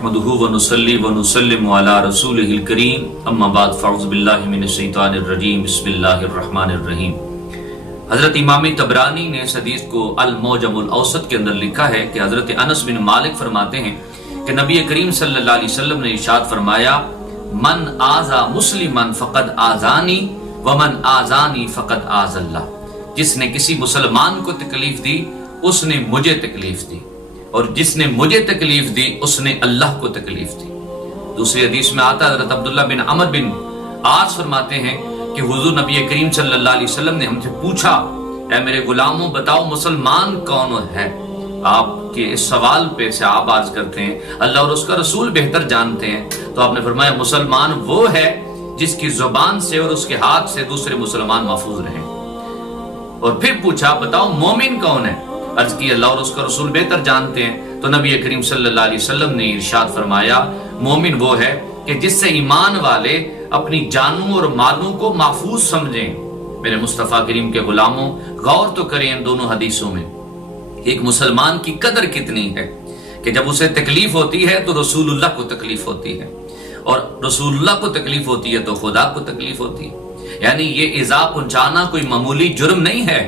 नहमदुहु व नुसल्ली व नुसल्लिमु अला रसूलिहिल करीम अम्मा बाद फ़अऊज़ु बिल्लाहि मिनश शैतानिर रजीम बिस्मिल्लाहिर रहमानिर रहीम। हज़रत इमाम तबरानी ने इस हदीस को अल मौजमुल औसत के अंदर लिखा है कि हज़रत अनस बिन मालिक फरमाते हैं कि नबी करीम सल्लल्लाहु अलैहि वसल्लम ने इरशाद फरमाया, मन आज़ा मुस्लिमन फ़क़द आज़ानी व मन आज़ानी फ़क़द आज़ल्लाह। जिसने किसी मुसलमान को तकलीफ दी उसने मुझे तकलीफ दी, और जिसने मुझे तकलीफ दी उसने अल्लाह को तकलीफ दी। दूसरी हदीस में आता है, हज़रत अब्दुल्लाह बिन अमर बिन आस फरमाते हैं कि हुजूर नबी करीम सल्लल्लाहु अलैहि वसल्लम ने हमसे पूछा, ऐ मेरे गुलामों बताओ मुसलमान कौन है। आपके इस सवाल पे से आप आज करते हैं अल्लाह और उसका रसूल बेहतर जानते हैं, तो आपने फरमाया मुसलमान वो है जिसकी जुबान से और उसके हाथ से दूसरे मुसलमान महफूज रहें। और फिर पूछा बताओ मोमिन कौन है। अर्ज की अल्लाह और उसका रसूल बेहतर जानते हैं, तो नबी करीम सल्लल्लाहु अलैहि वसल्लम ने इरशाद फरमाया, मोमिन वो है कि जिससे ईमान वाले अपनी जानों और मालों को महफूज समझें। मेरे मुस्तफ़ा करीम के गुलामों, गौर तो करें इन दोनों हदीसों में। एक मुसलमान की कदर कितनी है कि जब उसे तकलीफ होती है तो रसूलुल्लाह को तकलीफ होती है, और रसूलुल्लाह को तकलीफ होती है तो खुदा को तकलीफ होती है। यानी ये इज़ा पहुंचाना कोई मामूली जुर्म नहीं है।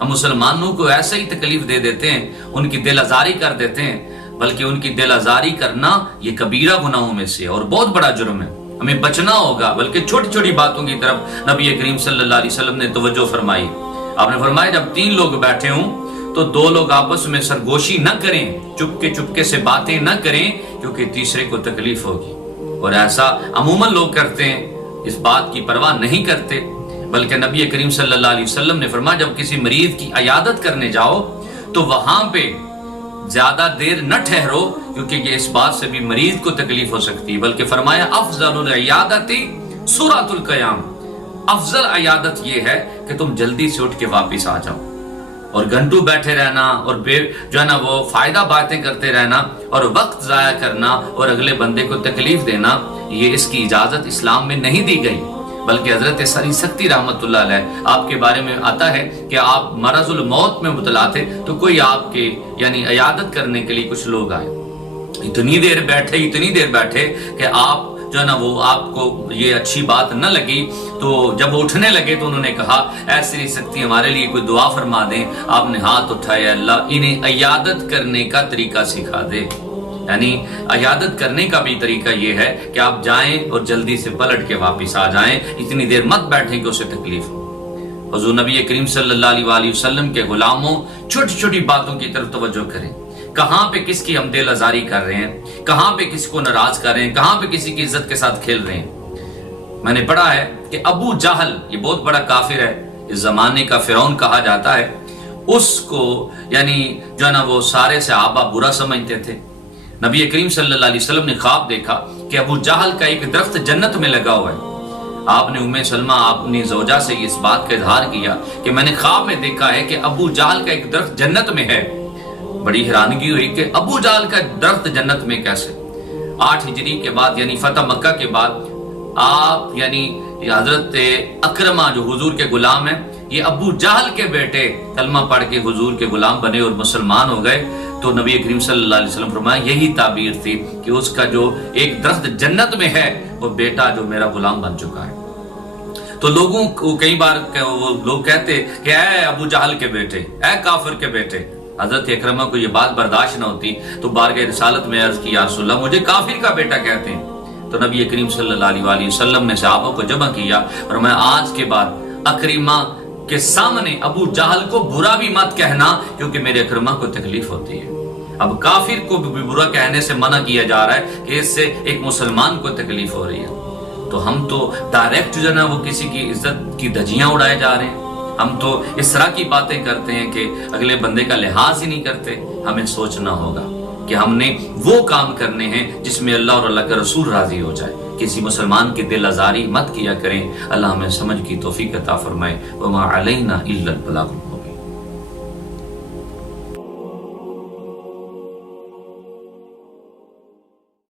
हम मुसलमानों को ऐसे ही तकलीफ दे देते हैं, उनकी दिल आजारी कर देते हैं, बल्कि उनकी दिल आजारी करना ये कबीरा गुनाहों में से और बहुत बड़ा जुर्म है। हमें बचना होगा, बल्कि छोटी छोटी बातों की तरफ नबी करीम सल्लल्लाहु अलैहि वसल्लम ने तवज्जो फरमाई। आपने फरमाया जब 3 लोग बैठे हों तो 2 लोग आपस में सरगोशी न करें, चुपके से बातें न करें, क्योंकि तीसरे को तकलीफ होगी। और ऐसा अमूमन लोग करते हैं, इस बात की परवाह नहीं करते। बल्कि नबी करीम सल्लल्लाहु अलैहि वसल्लम ने फरमाया जब किसी मरीज की अयादत करने जाओ तो वहां पे ज्यादा देर न ठहरो, क्योंकि ये इस बात से भी मरीज को तकलीफ हो सकती है। बल्कि फरमाया अफजलुल अयादती सूरतुल क़याम। अफजल अयादत ये है कि तुम जल्दी से उठ के वापस आ जाओ, और घंटों बैठे रहना और जो है ना वो फायदा बातें करते रहना और वक्त जाया करना और अगले बंदे को तकलीफ देना, ये इसकी इजाजत इस्लाम में नहीं दी गई। बल्कि हजरत सरी सख्ती रहमतुल्लाह अलैह आपके बारे में आता है कि आप मरजुल मौत में मुबतला थे, तो कोई आपके यानी अयादत करने के लिए कुछ लोग आए, इतनी देर बैठे कि आप जो है ना वो आपको ये अच्छी बात न लगी, तो जब वो उठने लगे तो उन्होंने कहा ऐसी सख्ती हमारे लिए कोई दुआ फरमा दें। आपने हाथ उठाया, अल्लाह इन्हें अयादत करने का तरीका सिखा दे। यानी अयादत करने का भी तरीका ये है कि आप जाएं और जल्दी से पलट के वापस आ जाएं, इतनी देर मत बैठें कि उसे तकलीफ हो। हुजूर नबी करीम सल्लल्लाहु अलैहि वसल्लम के गुलामों, छोटी छोटी बातों की तरफ तवज्जो करें। कहां पे किसकी हम दिल आजारी कर रहे हैं, कहां पे किसको नाराज कर रहे हैं, कहां पे किसी की इज्जत के साथ खेल रहे हैं। मैंने पढ़ा है कि अबू जहल, ये बहुत बड़ा काफिर है, इस जमाने का फिरौन कहा जाता है, उसको यानी जो है ना वो सारे सहाबा बुरा समझते थे। नबी करीम सल्लल्लाहु अलैहि वसल्लम ने ख्वाब देखा कि अबू जहल का एक दरख्त जन्नत में लगा हुआ है। आपने उम्मे सलमा अपनी ज़ौजा से इस बात का इजहार किया कि मैंने ख्वाब में देखा है कि अबू जहल का एक दरख्त जन्नत में है। बड़ी हैरानगी हुई कि अबू जहल का दरख्त जन्नत में कैसे। 8 हिजरी के बाद यानी फतह मक्का के बाद आप यानी हजरत अकरमा जो हुजूर के गुलाम है, ये अबू जहल के बेटे कलमा पढ़ के हुजूर के गुलाम बने और मुसलमान हो गए। तो नबी करीम सल्लल्लाहु अलैहि वसल्लम फरमाया यही ताबीर थी कि उसका जो एक दरख्त जन्नत में है वो बेटा जो मेरा गुलाम बन चुका है। तो लोगों को कई बार वो लोग कहते कि ऐ अबू जहल के बेटे, ऐ काफिर के बेटे। हजरत अकरमा को ये बात बर्दाश्त न होती, तो बारगाह रिसालत में अर्ज की या रसूल अल्लाह मुझे काफिर का बेटा कहते हैं। तो नबी करीम सल्लल्लाहु अलैहि वसल्लम ने सहाबा को जमा किया और मैं आज के बाद अकरमा के सामने अबू जहल को बुरा भी मत कहना, क्योंकि मेरे अकरमा को तकलीफ होती है। अब काफिर को भी बुरा कहने से मना किया जा रहा है कि इससे एक मुसलमान को तकलीफ हो रही है। तो हम तो डायरेक्ट जो ना वो किसी की इज्जत की धज्जियां उड़ाए जा रहे हैं। हम तो इस तरह की बातें करते हैं कि अगले बंदे का लिहाज ही नहीं करते। हमें सोचना होगा कि हमने वो काम करने हैं जिसमें अल्लाह और अल्लाह का रसूल राजी हो जाए। किसी मुसलमान की दिल आजारी मत किया करें। अल्लाह हमें समझ की तौफीक अता फरमाए। वमा अलैना इल्लल बलाग।